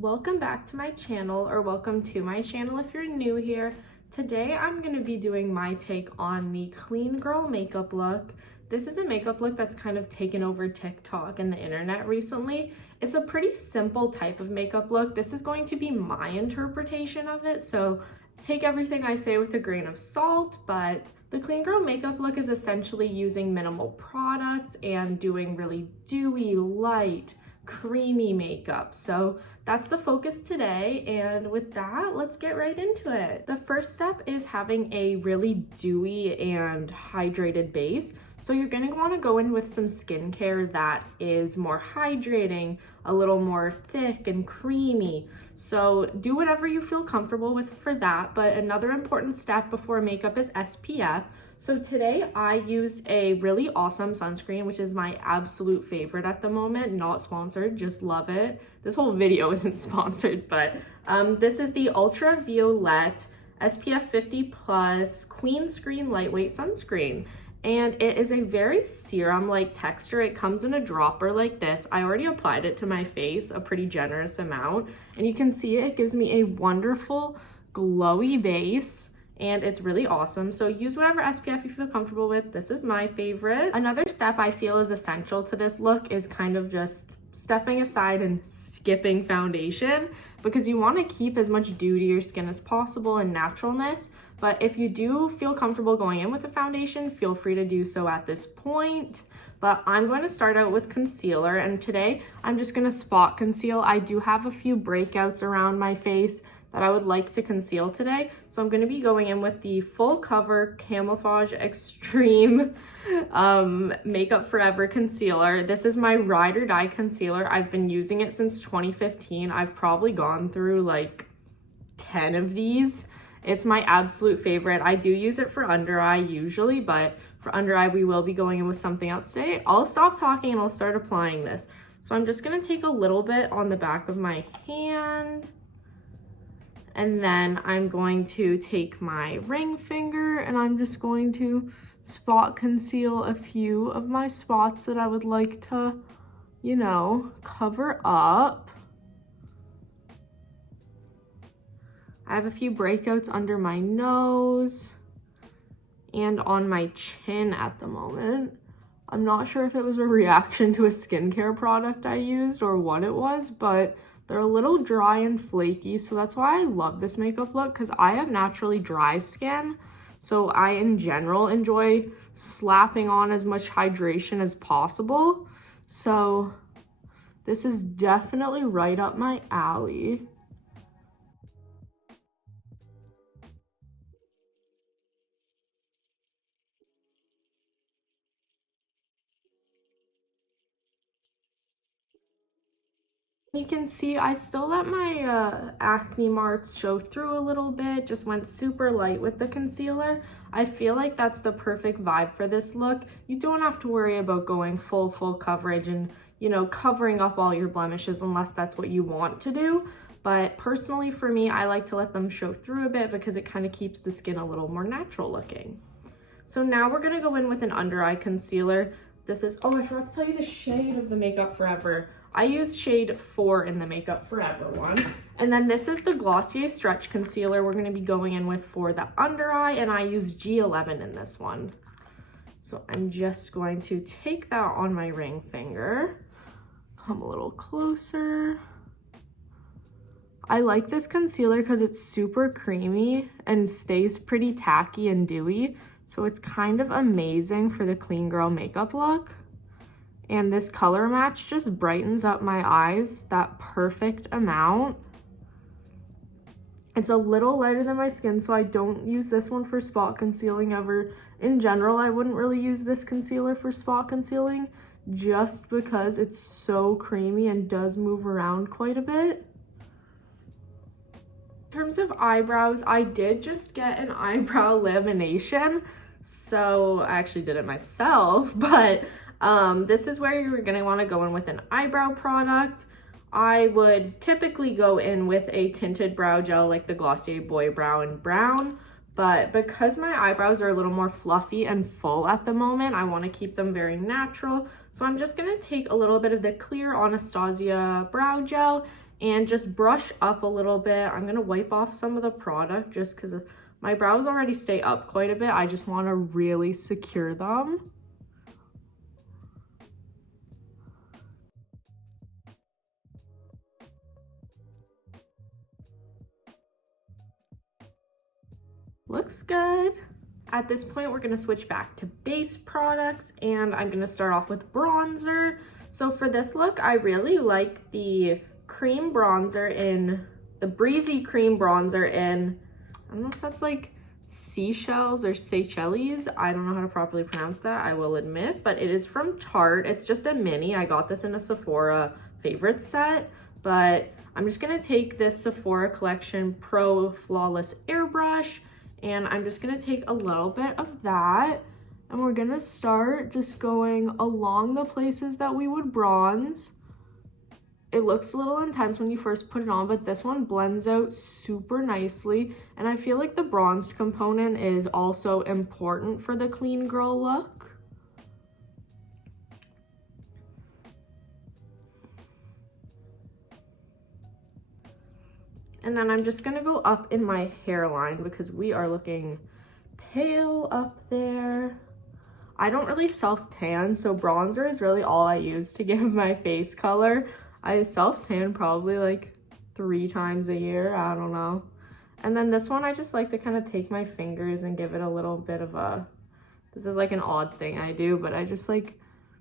Welcome back to my channel, or welcome to my channel if you're new here. Today I'm going to be doing my take on the clean girl makeup look. This is a makeup look that's kind of taken over TikTok and the internet recently. It's a pretty simple type of makeup look. This is going to be my interpretation of it, so take everything I say with a grain of salt, but the clean girl makeup look is essentially using minimal products and doing really dewy, light, creamy makeup. So that's the focus today, and with that, let's get right into it. The first step is having a really dewy and hydrated base. So you're gonna wanna go in with some skincare that is more hydrating, a little more thick and creamy. So do whatever you feel comfortable with for that, but another important step before makeup is SPF. So today I used a really awesome sunscreen, which is my absolute favorite at the moment. Not sponsored, just love it. This whole video isn't sponsored, but this is the Ultra Violette SPF 50 Plus Queen Screen Lightweight Sunscreen. And it is a very serum-like texture. It comes in a dropper like this. I already applied it to my face, a pretty generous amount. And you can see it gives me a wonderful glowy base. And it's really awesome. So use whatever SPF you feel comfortable with. This is my favorite. Another step I feel is essential to this look is kind of just stepping aside and skipping foundation, because you want to keep as much dew to your skin as possible and naturalness. But if you do feel comfortable going in with a foundation, feel free to do so at this point. But I'm going to start out with concealer, and today I'm just going to spot conceal. I do have a few breakouts around my face that I would like to conceal today. So I'm going to be going in with the Full Cover Camouflage Extreme Makeup Forever Concealer. This is my ride or die concealer. I've been using it since 2015. I've probably gone through like 10 of these. It's my absolute favorite. I do use it for under eye usually, but for under eye we will be going in with something else today. I'll stop talking and I'll start applying this. So I'm just going to take a little bit on the back of my hand. And then I'm going to take my ring finger and I'm just going to spot conceal a few of my spots that I would like to, you know, cover up. I have a few breakouts under my nose and on my chin at the moment. I'm not sure if it was a reaction to a skincare product I used or what it was, but they're a little dry and flaky, so that's why I love this makeup look, because I have naturally dry skin. So I, in general, enjoy slapping on as much hydration as possible. So this is definitely right up my alley. You can see I still let my acne marks show through a little bit, just went super light with the concealer. I feel like that's the perfect vibe for this look. You don't have to worry about going full coverage and, you know, covering up all your blemishes unless that's what you want to do. But personally for me, I like to let them show through a bit because it kind of keeps the skin a little more natural looking. So now we're gonna go in with an under eye concealer. This is, oh, I forgot to tell you the shade of the Makeup Forever. I use shade 4 in the Makeup Forever one. And then this is the Glossier Stretch Concealer we're going to be going in with for the under eye, and I use G11 in this one. So I'm just going to take that on my ring finger. Come a little closer. I like this concealer because it's super creamy and stays pretty tacky and dewy. So it's kind of amazing for the clean girl makeup look. And this color match just brightens up my eyes that perfect amount. It's a little lighter than my skin, so I don't use this one for spot concealing ever. In general, I wouldn't really use this concealer for spot concealing just because it's so creamy and does move around quite a bit. In terms of eyebrows, I did just get an eyebrow lamination. So I actually did it myself, but this is where you're gonna wanna go in with an eyebrow product. I would typically go in with a tinted brow gel like the Glossier Boy Brow in Brown, but because my eyebrows are a little more fluffy and full at the moment, I wanna keep them very natural. So I'm just gonna take a little bit of the clear Anastasia brow gel and just brush up a little bit. I'm gonna wipe off some of the product just because my brows already stay up quite a bit. I just want to really secure them. Looks good. At this point, we're gonna switch back to base products, and I'm gonna start off with bronzer. So for this look, I really like the cream bronzer in, the breezy cream bronzer in, I don't know if that's like Seychelles or Seychelles. I don't know how to properly pronounce that, I will admit, but it is from Tarte. It's just a mini. I got this in a Sephora favorite set, but I'm just gonna take this Sephora Collection Pro Flawless Airbrush, and I'm just gonna take a little bit of that, and we're gonna start just going along the places that we would bronze. It looks a little intense when you first put it on, but this one blends out super nicely, and I feel like the bronzed component is also important for the clean girl look. And then I'm just gonna go up in my hairline because we are looking pale up there. I don't really self-tan, so bronzer is really all I use to give my face color. I self-tan probably like 3 times a year, I don't know. And then this one, I just like to kind of take my fingers and give it a little bit of a, this is like an odd thing I do, but I just like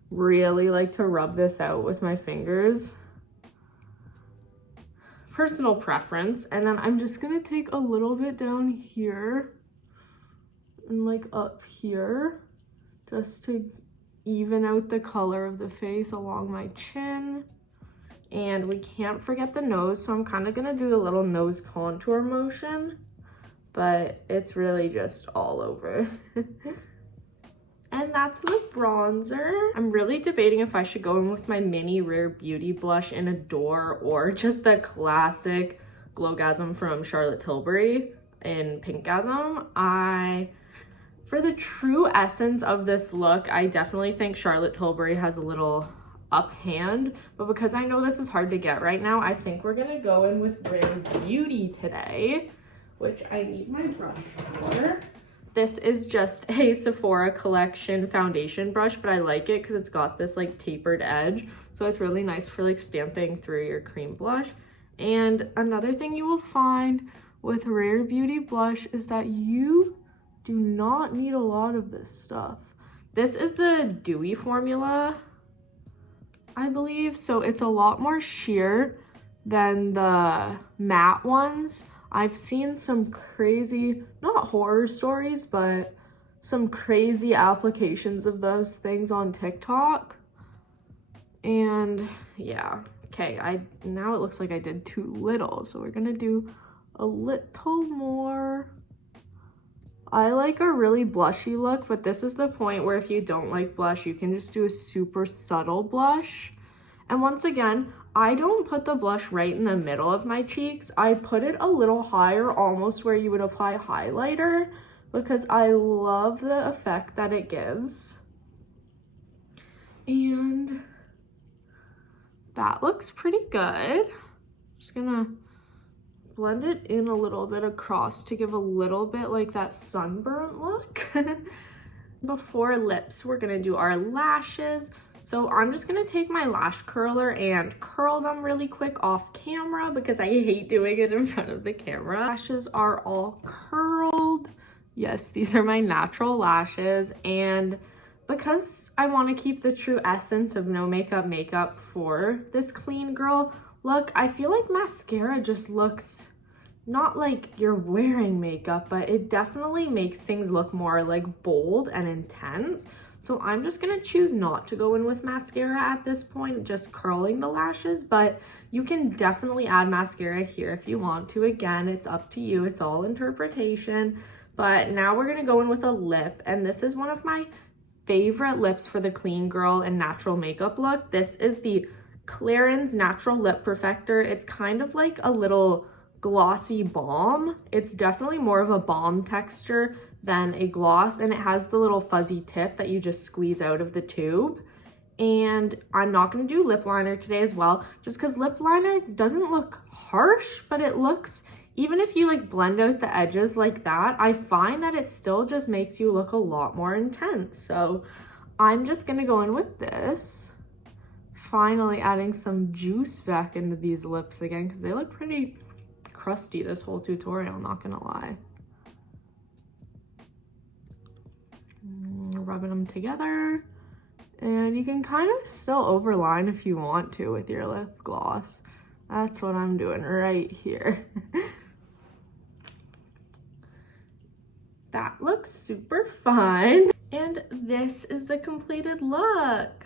really like to rub this out with my fingers. Personal preference. And then I'm just gonna take a little bit down here and like up here just to even out the color of the face along my chin. And we can't forget the nose, so I'm kind of gonna do a little nose contour motion, but it's really just all over. And that's the bronzer. I'm really debating if I should go in with my mini Rare Beauty blush in Adore or just the classic Glowgasm from Charlotte Tilbury in Pinkgasm. For the true essence of this look, I definitely think Charlotte Tilbury has a little uphand, but because I know this is hard to get right now, I think we're gonna go in with Rare Beauty today, which I need my brush for. This is just a Sephora Collection foundation brush, but I like it because it's got this like tapered edge, so it's really nice for like stamping through your cream blush. And another thing you will find with Rare Beauty blush is that you do not need a lot of this stuff. This is the dewy formula, I believe, so it's a lot more sheer than the matte ones. I've seen some crazy, not horror stories, but some crazy applications of those things on TikTok. And yeah, okay, now it looks like I did too little, so we're gonna do a little more. I like a really blushy look, but this is the point where if you don't like blush, you can just do a super subtle blush. And once again, I don't put the blush right in the middle of my cheeks. I put it a little higher, almost where you would apply highlighter, because I love the effect that it gives. And that looks pretty good. Just gonna blend it in a little bit across to give a little bit like that sunburnt look. Before lips, we're gonna do our lashes. So I'm just gonna take my lash curler and curl them really quick off camera because I hate doing it in front of the camera. Lashes are all curled. Yes, these are my natural lashes, and because I want to keep the true essence of no makeup for this clean girl look, I feel like mascara just looks not like you're wearing makeup, but it definitely makes things look more like bold and intense. So I'm just gonna choose not to go in with mascara at this point, just curling the lashes, but you can definitely add mascara here if you want to. Again, it's up to you, it's all interpretation. But now we're gonna go in with a lip, and this is one of my favorite lips for the clean girl and natural makeup look. This is the Clarins Natural Lip Perfector. It's kind of like a little glossy balm. It's definitely more of a balm texture than a gloss, and it has the little fuzzy tip that you just squeeze out of the tube. And I'm not going to do lip liner today as well, just because lip liner doesn't look harsh, but it looks, even if you like blend out the edges like that, I find that it still just makes you look a lot more intense. So I'm just going to go in with this. Finally adding some juice back into these lips again, because they look pretty crusty this whole tutorial, not gonna lie. Rubbing them together, and you can kind of still overline if you want to with your lip gloss. That's what I'm doing right here. That looks super fun. And this is the completed look.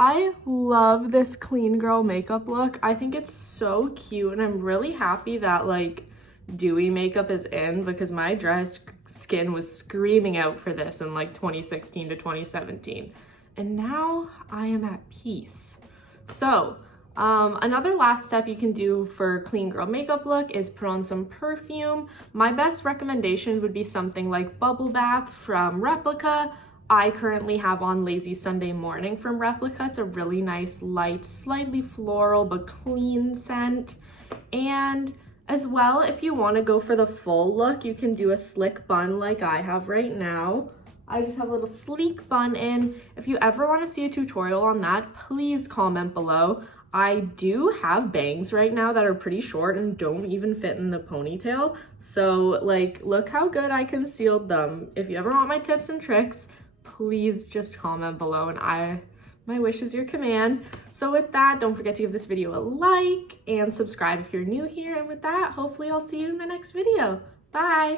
I love this clean girl makeup look. I think it's so cute, and I'm really happy that like dewy makeup is in, because my dry skin was screaming out for this in like 2016 to 2017. And now I am at peace. So another last step you can do for clean girl makeup look is put on some perfume. My best recommendation would be something like Bubble Bath from Replica. I currently have on Lazy Sunday Morning from Replica. It's a really nice, light, slightly floral, but clean scent. And as well, if you want to go for the full look, you can do a slick bun like I have right now. I just have a little sleek bun in. If you ever want to see a tutorial on that, please comment below. I do have bangs right now that are pretty short and don't even fit in the ponytail. So like, look how good I concealed them. If you ever want my tips and tricks, please just comment below, and my wish is your command. So with that, don't forget to give this video a like and subscribe if you're new here. And with that, hopefully I'll see you in my next video. Bye.